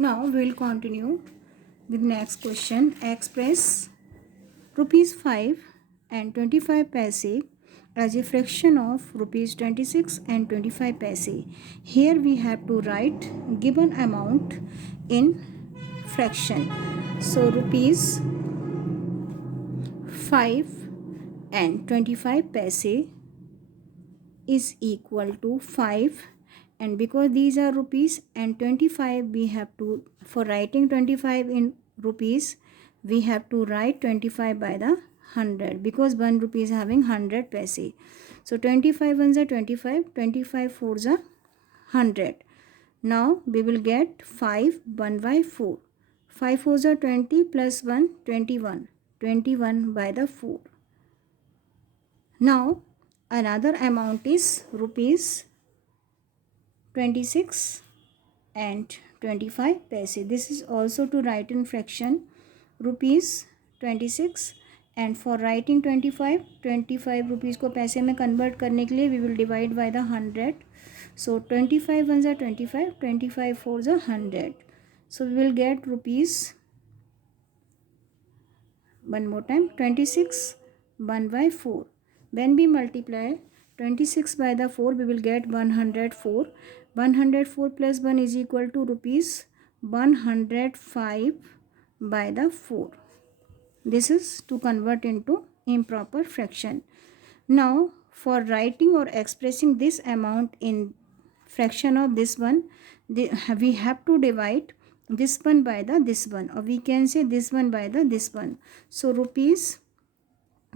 Now we will continue with next question. Express rupees 5 and 25 paise as a fraction of rupees 26 and 25 paise. Here we have to write given amount in fraction. So rupees 5 and 25 paise is equal to 5, and because these are rupees and 25, we have to, for writing 25 in rupees, we have to write 25 by the 100 because 1 rupee is having 100 paise. So 25 ones are 25, 25 fours are 100. Now we will get 5 1 by 4. 5 fours are 20 plus 1 21. 21 by the 4. Now another amount is rupees 26 and 25 paise. This is also to write in fraction rupees 26, and for writing 25 rupees को पैसे में convert करने के लिए we will divide by the 100. So 25 ones are 25, 25 fours are 100. So we will get rupees, one more time, 26 1 by 4. When we multiply 26 by the 4, we will get 104. 104 plus 1 is equal to rupees 105 by the 4. This is to convert into improper fraction. Now for writing or expressing this amount in fraction of this one, we have to divide this one by the this one, or we can say this one by the this one. So rupees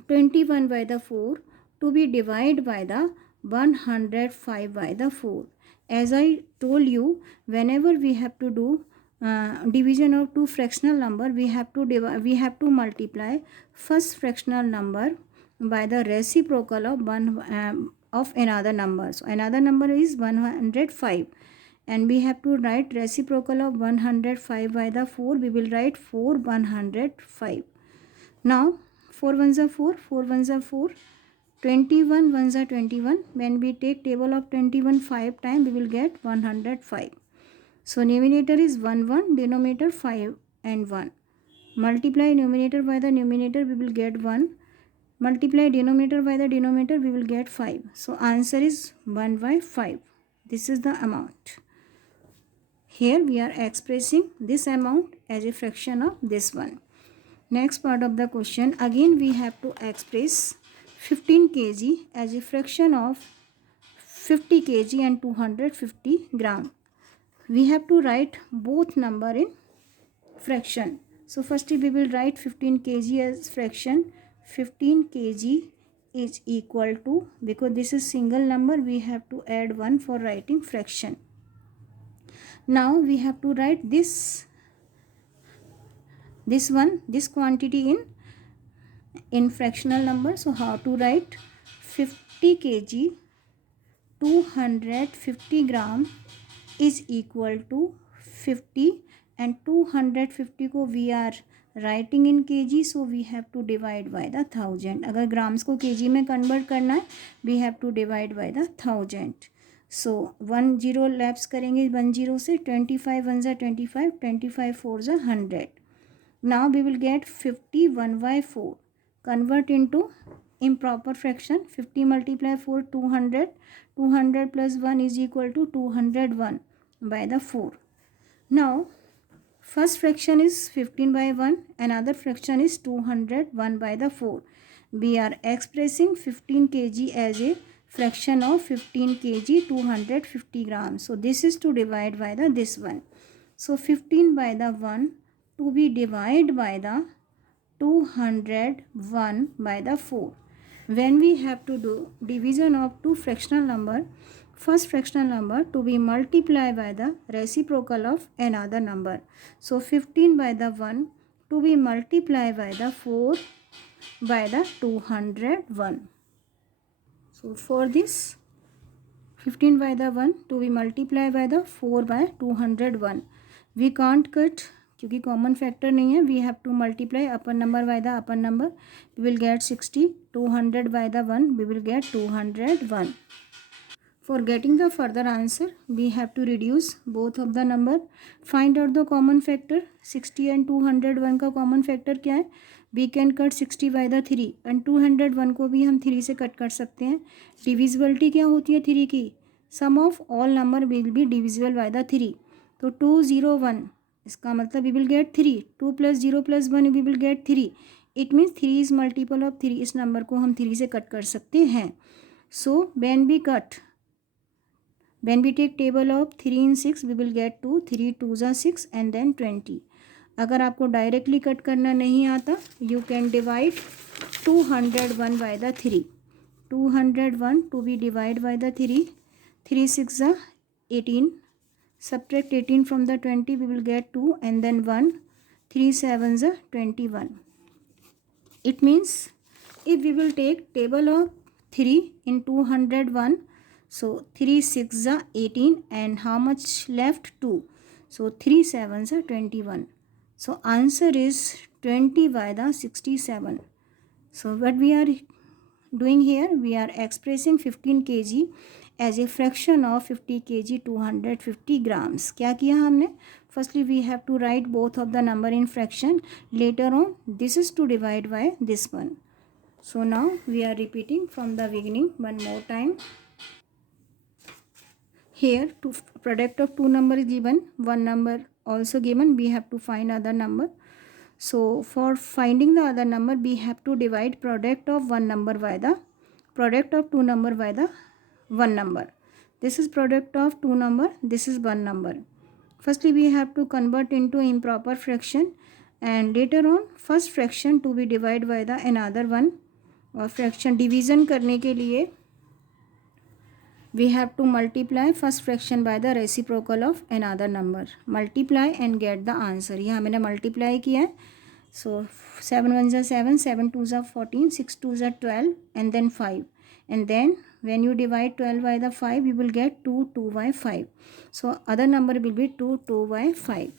21 by the 4 to be divided by the 105 by the 4. As I told you, whenever we have to do division of two fractional number, we have to multiply first fractional number by the reciprocal of of another number. So another number is 105, and we have to write reciprocal of 105 by the 4. We will write 4 105. Now 4 ones are 4, 4 ones are 4, 21 ones are 21. When we take table of 21 5 times, we will get 105. So numerator is 1 1, denominator 5 and 1. Multiply numerator by the numerator, we will get 1. Multiply denominator by the denominator, we will get 5. So answer is 1 by 5. This is the amount. Here we are expressing this amount as a fraction of this one. Next part of the question, again we have to express 15 kg as a fraction of 50 kg and 250 gram. We have to write both number in fraction. So firstly we will write 15 kg as fraction. 15 kg is equal to, because this is single number, we have to add 1 for writing fraction. Now we have to write this quantity in fractional number. So how to write? 50 kg 250 gram is equal to 50, and 250 को we are writing in kg, so we have to divide by the 1000. अगर grams को kg में convert करना है, we have to divide by the 1000. So 1 0 lapse करेंगे 1 0 से. 25 ones are 25, 25 fours are 100. Now we will get 50 1 by 4. Convert into improper fraction. 50 multiply 4 200. 200 plus 1 is equal to 201 by the 4. Now first fraction is 15 by 1. Another fraction is 201 by the 4. We are expressing 15 kg as a fraction of 15 kg 250 grams. So this is to divide by the this one. So 15 by the 1 to be divided by the 201 by the 4. When we have to do division of two fractional number, first fractional number to be multiplied by the reciprocal of another number. So 15 by the 1 to be multiplied by the 4 by the 201. So for this 15 by the 1 to be multiplied by the 4 by 201. We can't cut क्योंकि common factor नहीं है. We have to multiply upper number by the upper number. We will get 60. 200 by the 1 we will get 201. For getting the further answer, we have to reduce both of the number. Find out the common factor. 60 and 201 का common factor क्या है? We can cut 60 by the 3 and 201 को भी हम 3 से cut कर सकते हैं. Divisibility क्या होती है 3 की? Sum of all number will be divisible by the 3. तो 201 इसका मतलब we will get 3. 2 plus 0 plus 1 we will get 3. It means 3 is multiple of 3. इस नंबर को हम 3 से कट कर सकते हैं. So when we take table of 3 and 6 we will get 2. 3 2s are 6 and then 20. अगर आपको डायरेक्टली कट करना नहीं आता you can divide 201 by the 3. 201 to be divided by the 3. 3 6 are 18. Subtract 18 from the 20 we will get 2 and then 1. 3 7s are 21. It means if we will take table of 3 in 201, so 3 6 are 18 and how much left? 2. So 3 7s are 21. So answer is 20 by the 67. So what we are doing here, we are expressing 15 kg as a fraction of 50 kg 250 grams. क्या किया हमने? Firstly we have to write both of the number in fraction. Later on this is to divide by this one. So now we are repeating from the beginning one more time. Here product of two number is given, one number also given, we have to find other number. So for finding the other number we have to divide product of one number by the product of two number by the one number. This is product of two number, this is one number. Firstly we have to convert into improper fraction and later on first fraction to be divided by the another one. और fraction division करने के लिए we have to multiply first fraction by the reciprocal of another number. Multiply and get the answer. यहाँ मैंने multiply किया है. So 7 1s are 7, 7 2s are 14, 6 2s are 12 and then 5. And then when you divide 12 by the 5 you will get 2 2 by 5. So other number will be 2 2 by 5.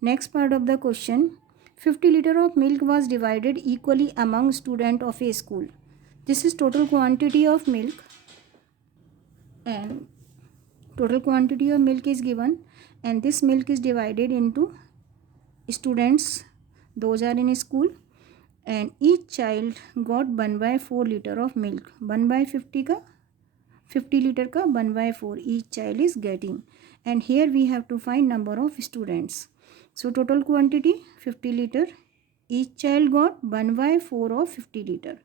Next part of the question. 50 liter of milk was divided equally among students of a school. This is total quantity of milk. And total quantity of milk is given and this milk is divided into students, those are in school, and each child got 1 by 4 liter of milk. 1 by 50 का 50 liter का 1 by 4 each child is getting. And here we have to find number of students. So total quantity 50 liter, each child got 1 by 4 of 50 liter.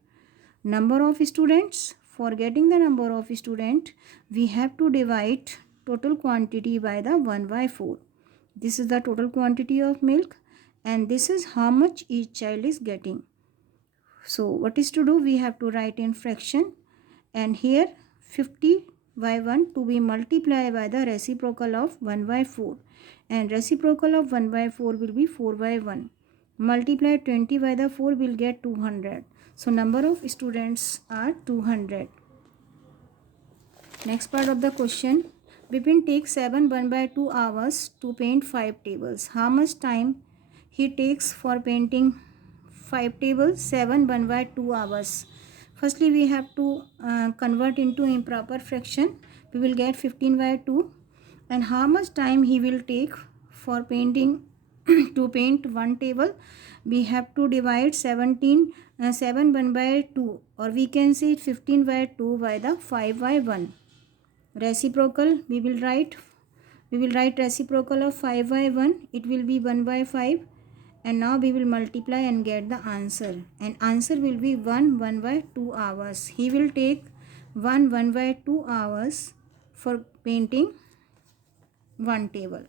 Number of students, for getting the number of student we have to divide total quantity by the 1 by 4. This is the total quantity of milk and this is how much each child is getting. So what is to do, we have to write in fraction and here 50 by 1 to be multiplied by the reciprocal of 1 by 4 and reciprocal of 1 by 4 will be 4 by 1. Multiply 20 by the 4 will get 200. So number of students are 200. Next part of the question. Bipin takes 7 1 by 2 hours to paint 5 tables. How much time he takes for painting 5 tables? 7 1 by 2 hours. Firstly we have to convert into improper fraction. We will get 15 by 2. And how much time he will take for painting to paint one table? We have to divide 7 1 by 2 or we can say 15 by 2 by the 5 by 1. Reciprocal we will write reciprocal of 5 by 1, it will be 1 by 5 and now we will multiply and get the answer and answer will be 1 1 by 2 hours. He will take 1 1 by 2 hours for painting one table.